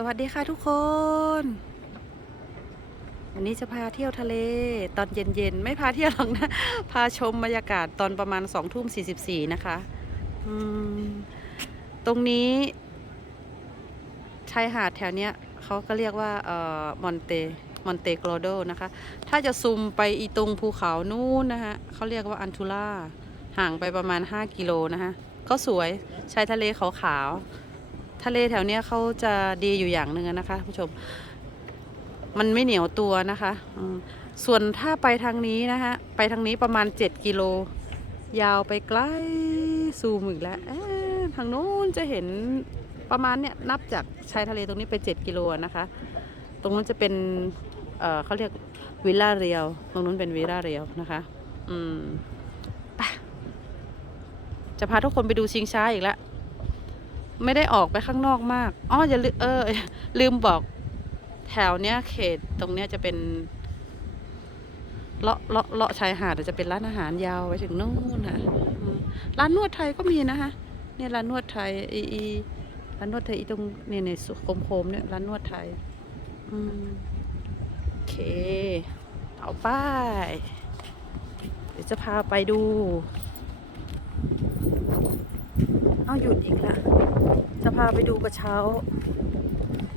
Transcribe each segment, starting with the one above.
สวัสดีค่ะทุกคน วันนี้จะพาเที่ยวทะเล ตอนเย็นๆ ไม่พาเที่ยวหรอกนะ พาชมบรรยากาศตอนประมาณสองทุ่มสี่สิบสี่นะคะตรงนี้ ชายหาดแถวเนี้ยเขาก็เรียกว่าเอ่อมอนเตมอนเตโกรโดนะคะ ถ้าจะซูมไปอีตรงภูเขานู่นนะคะเขาเรียกว่าอันทูล่าห่างไปประมาณ 5 กิโลนะคะก็สวยชายทะเลขาวๆ ทะเลแถวเนี้ยเขาจะดีอยู่อย่างหนึ่งอะนะคะผู้ชม มันไม่เหนียวตัวนะคะส่วนถ้าไปทางนี้นะคะไปทางนี้ประมาณ 7 กิโล ยาวไปไกลซูมอีกแล้วทางนู้นจะเห็นประมาณเนี้ยนับจากชายทะเลตรงนี้ไป 7 กิโลนะคะ ตรงนู้นจะเป็นเเขาเรียกวิลล่าเรียว ตรงนู้นเป็นวิลล่าเรียวนะคะ อืมไปจะพาทุกคนไปดูชิงช้าอีกแล้ว ไม่ได้ออกไปข้างนอกมากอ๋ออย่าลืมเออ ลืมบอกแถวเนี้ยเขตตรงเนี้ยจะเป็นเลาะเลาะเลาะชายหาดจะเป็นร้านอาหารยาวไปถึงนู่นนะร้านนวดไทยก็มีนะคะเนี่ยร้านนวดไทยอีอีร้านนวดไทยอีตรงเนี่ยในสุโคมโคมเนี่ยร้านนวดไทยอืมโอเค เอาไป้ายเดี๋ยวจะพาไปดู เอาหยุดอีกละจะพาไปดูกระเช้า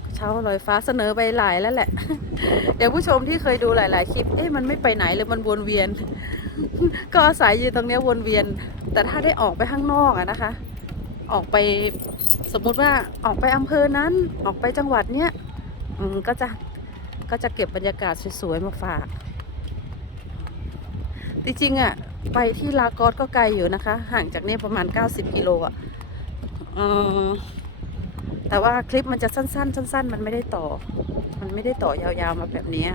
กระเช้าลอยฟ้าเสนอไปหลายแล้วแหละ เดี๋ยวผู้ชมที่เคยดูหลาย ๆ คลิป เอ๊ะมันไม่ไปไหนเลยมันวนเวียน ก็อาศัยอยู่ตรงเนี้ยวนเวียน แต่ถ้าได้ออกไปข้างนอกอะนะคะ ออกไปสมมุติว่าออกไปอำเภอนั้นออกไปจังหวัดเนี้ยก็จะก็จะเก็บบรรยากาศสวย ๆ มาฝาก จริงๆอะไปที่ลากอสก็ไกลอยู่นะคะ ห่างจากนี่ประมาณ 90 กิโลอะ แต่ว่าคลิปมันจะสั้น ๆ สั้น ๆ มันไม่ได้ต่อ มันไม่ได้ต่อยาวๆมาแบบนี้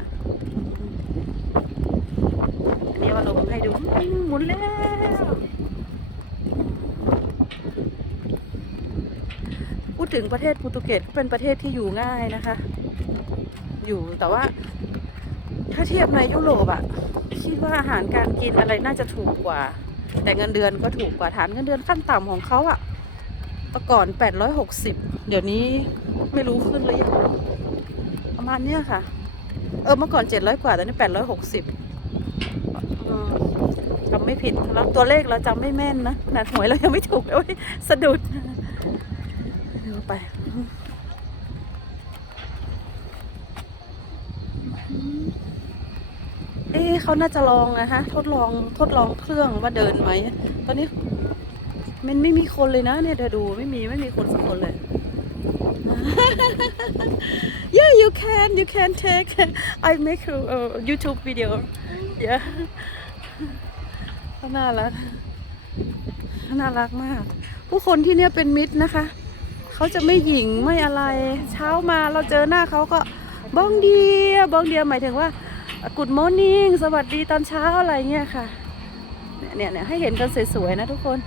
อันนี้ว่าลงให้ดูหมุนแล้วพูดถึงประเทศโปรตุเกสก็เป็นประเทศที่อยู่ง่ายนะคะ อยู่แต่ว่าถ้าเทียบในยุโรปอะคิดว่าอาหารการกินอะไรน่าจะถูกกว่า แต่เงินเดือนก็ถูกกว่าฐานเงินเดือนขั้นต่ำของเขาอะ แต่ก่อน 860 เดี๋ยวนี้ไม่รู้ขึ้นหรือยังประมาณเนี้ยค่ะ เออเมื่อก่อน 700 กว่าแต่นี่860อืมจำไม่ผิดแล้วตัวเลขเราจำไม่แม่นนะขนาดหวยเรายังไม่ถูกเลยเว้ยสะดุดไปเอ๊เขาน่าจะลองนะฮะ ทดลองทดลองเครื่องว่าเดินไหม ตอนนี้ มันไม่มีคนเลยนะเนี่ยเดี๋ยวดูไม่มีไม่มีคนสักคนเลย yeah you can you can take I make a uh, YouTube video yeah น่ารักน่ารักมาก ผู้คนที่เนี่ยเป็นมิตรนะคะ เขาจะไม่หยิงไม่อะไร เช้ามาเราเจอหน้าเขาก็บ้องเดียบ้องเดียหมายถึงว่า Good morning สวัสดีตอนเช้าอะไรเงี้ยค่ะ เนี่ยเนี่ยให้เห็นกันสวยๆนะทุกคน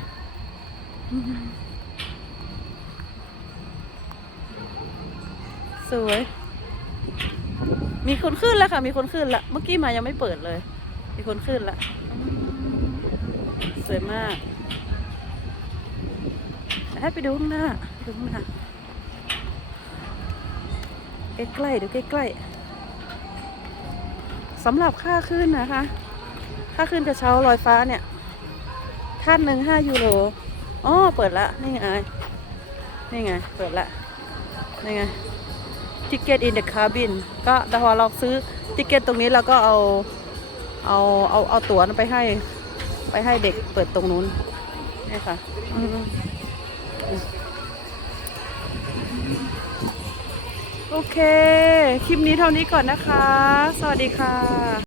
สวย มีคนขึ้นแล้วค่ะ มีคนขึ้นละเมื่อกี้มายังไม่เปิดเลย มีคนขึ้นละสวยมากให้ไปดูข้างหน้าดูข้างหน้าใกล้ๆดูใกล้ๆสำหรับค่าขึ้นนะคะ ค่าขึ้นกระเช้าลอยฟ้าเนี่ย ท่านหนึ่งห้ายูโร อ๋อเปิดละนี่ไงนี่ไงเปิดละนี่ไงทิเกตอินเดอะคาบินก็แต่พอเราซื้อทิเกตตรงนี้เราก็เอาเอาเอาเอาตั๋วนั้นไปให้ ไปให้เด็กเปิดตรงนู้นนี่ค่ะโอเค คลิปนี้เท่านี้ก่อนนะคะ สวัสดีค่ะ